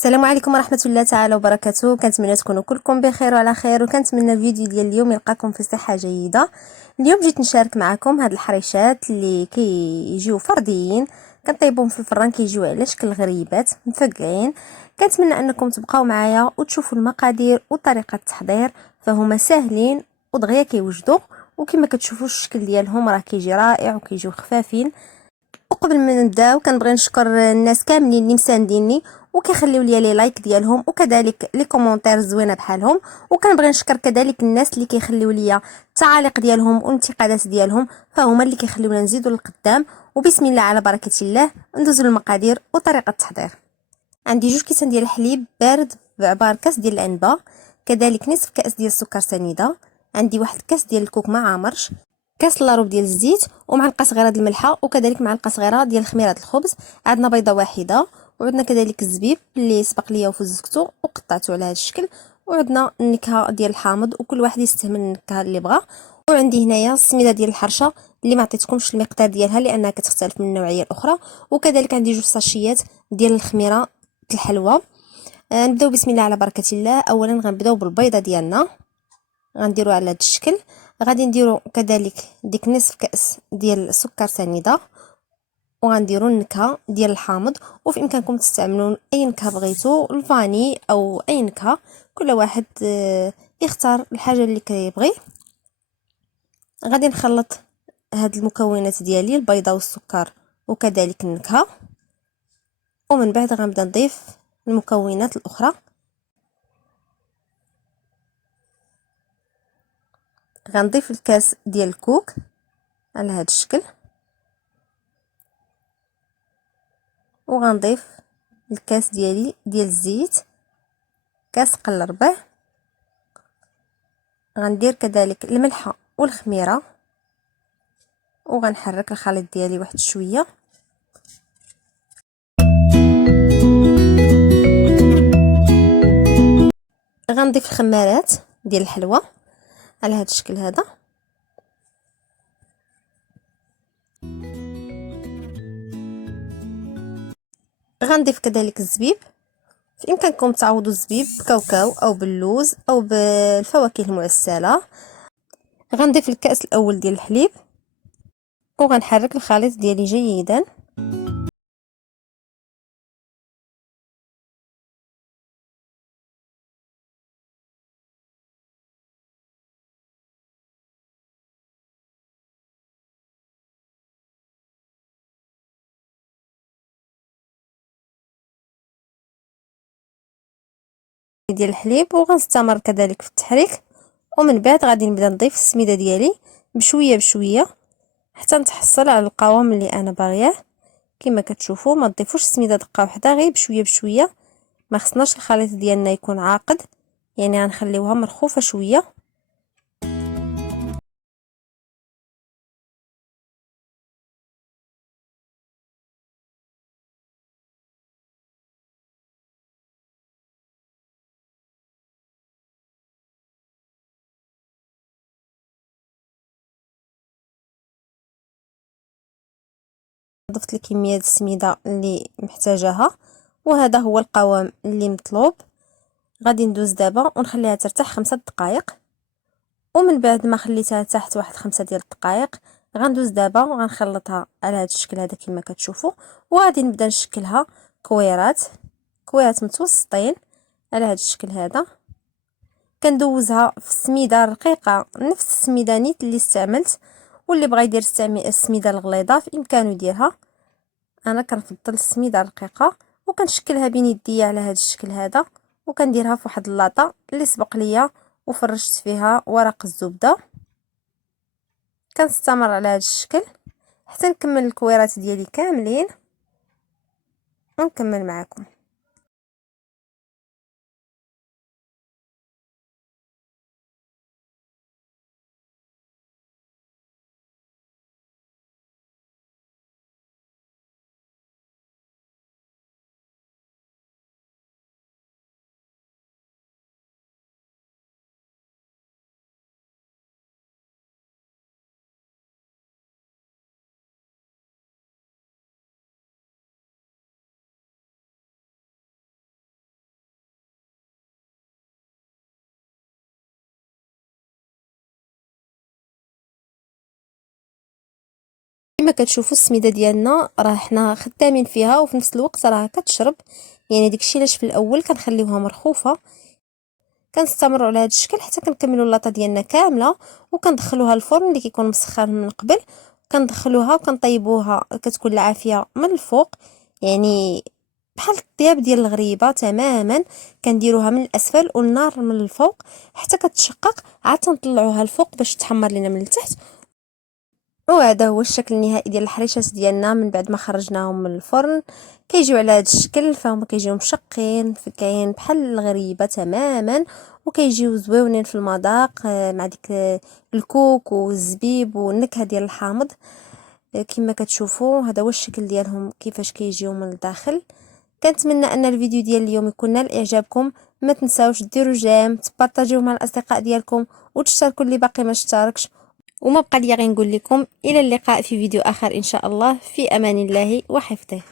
السلام عليكم ورحمه الله تعالى وبركاته. كنتمنى تكونوا كلكم بخير وعلى خير، وكنتمنى الفيديو ديال اليوم يلقاكم في صحه جيده. اليوم جيت نشارك معكم هاد الحريشات اللي كيجيو فرديين، كنطيبهم في الفران، كيجيو على شكل غريبات مفقعين. كنتمنى انكم تبقاو معايا وتشوفوا المقادير وطريقه التحضير، فهما ساهلين ودغيا كيوجدوا، وكما كتشوفوا الشكل ديالهم راه كيجي رائع وكيجيو خفافين. وقبل ما نبداو كنبغي نشكر الناس كاملين اللي مسانديني وكيخليو لي لايك ديالهم، وكذلك لي كومونتير زوينه بحالهم. وكنبغي نشكر كذلك الناس اللي كيخليو لي التعاليق ديالهم والانتقادات ديالهم، فهما اللي كيخليونا نزيدوا للقدام. وبسم الله على بركه الله ندوزو للمقادير وطريقه التحضير. عندي 2 كيسان ديال الحليب بارد بعبار كاس ديال العنبه، كذلك نصف كاس ديال السكر سنيده، عندي واحد كاس ديال الكوك ما عامرش، كاس لاروب ديال الزيت، ومعلقه صغيره ديال الملحه، وكذلك معلقه صغيره ديال خميره الخبز. عندنا بيضه واحده، وعندنا كذلك الزبيب اللي سبق ليا وفزكته وقطعته على هذا الشكل، وعندنا النكهه ديال الحامض وكل واحد يستعمل النكهه اللي بغا. وعندي هنايا السميده ديال الحرشه اللي ما عطيتكمش المقدار ديالها لانها كتختلف من النوعيه الاخرى. وكذلك عندي 2 ساشيات ديال الخميره الحلوى. نبداو بسم الله على بركه الله. اولا غنبداو بالبيضه ديالنا، غنديرو على هذا الشكل. غادي نديرو كذلك ديك نصف كاس ديال السكر سنيده، وغنديرو النكهه ديال الحامض، وفي امكانكم تستعملوا اي نكهه بغيتو، الفاني او اي نكهه، كل واحد يختار الحاجه اللي كيبغي. غادي نخلط هاد المكونات ديالي، البيضه والسكر وكذلك النكهه، ومن بعد غنبدا نضيف المكونات الاخرى. غنضيف الكاس ديال الكوك على هذا الشكل، وغنضيف الكاس ديالي ديال الزيت، كاس قل ربع. غندير كذلك الملحه والخميره، وغنحرك الخليط ديالي واحد شويه. غنضيف الخمارات ديال الحلوى على هذا الشكل هذا. غنضيف كذلك الزبيب، في امكانكم تعوضوا الزبيب بكاوكاو او باللوز او بالفواكه المعسله. غنضيف الكاس الاول ديال الحليب، وغنحرك الخليط ديالي جيدا. ديال الحليب، وغنستمر كذلك في التحريك. ومن بعد غادي نبدا نضيف السميده ديالي بشويه بشويه حتى نتحصل على القوام اللي انا باغياه. كما كتشوفوا ما تضيفوش السميده دقه واحده، غير بشويه بشويه. ما خصناش الخليط ديالنا يكون عاقد، يعني غنخليوها مرخوفه شويه. ضفت الكميه ديال السميده اللي محتاجاها، وهذا هو القوام اللي مطلوب. غادي ندوز دابا ونخليها ترتاح 5 دقائق. ومن بعد ما خليتها تحت واحد 5 ديال الدقائق، غندوز دابا وغنخلطها على هذا الشكل هذا كما كتشوفوا. وغادي نبدا نشكلها كويرات، كويرات متوسطين على هذا الشكل هذا. كندوزها في السميده رقيقه، نفس السميده نيت اللي استعملت، واللي بغى يدير السميده الغليظه في امكانه يديرها. انا كنفضل السميده الرقيقه، وكنشكلها بين يديا على هذا الشكل هذا، وكنديرها في واحد اللاطه اللي سبق ليا وفرشت فيها ورق الزبده. كنستمر على هذا الشكل حتى نكمل الكويرات ديالي كاملين ونكمل معكم. كما كتشوفوا السميده ديالنا راه حنا خدامين فيها وفي نفس الوقت راه كتشرب. يعني داكشي علاش في الاول كنخليوها مرخوفه، كنستمروا على هذا الشكل حتى كنكملوا اللاطه ديالنا كامله، وكندخلوها الفرن اللي كيكون مسخن من قبل، كندخلوها وكنطيبوها كتكون العافيه من الفوق، يعني بحال الطياب ديال الغريبه تماما. كنديروها من الاسفل والنار من الفوق حتى كتشقق، عاد تنطلعوها الفوق باش تحمر لينا من التحت. وهذا هو الشكل النهائي ديال الحريشات ديالنا من بعد ما خرجناهم من الفرن. كيجيو على هذا الشكل، فهما كيجيو مشقين فكاين بحال الغريبه تماما، وكيجيو زويونين في المذاق مع ديك الكوك والزبيب والنكهه ديال الحامض. كما كتشوفوا هذا هو الشكل ديالهم كيفاش كيجيو من الداخل. كنتمنى ان الفيديو ديال اليوم يكون نال اعجابكم. ما تنساوش ديروا جيم، تبارطاجيوه مع الاصدقاء ديالكم، وتشتركوا اللي باقي ما اشتركش. وما بقى لي غير نقول لكم الى اللقاء في فيديو اخر ان شاء الله، في امان الله وحفظه.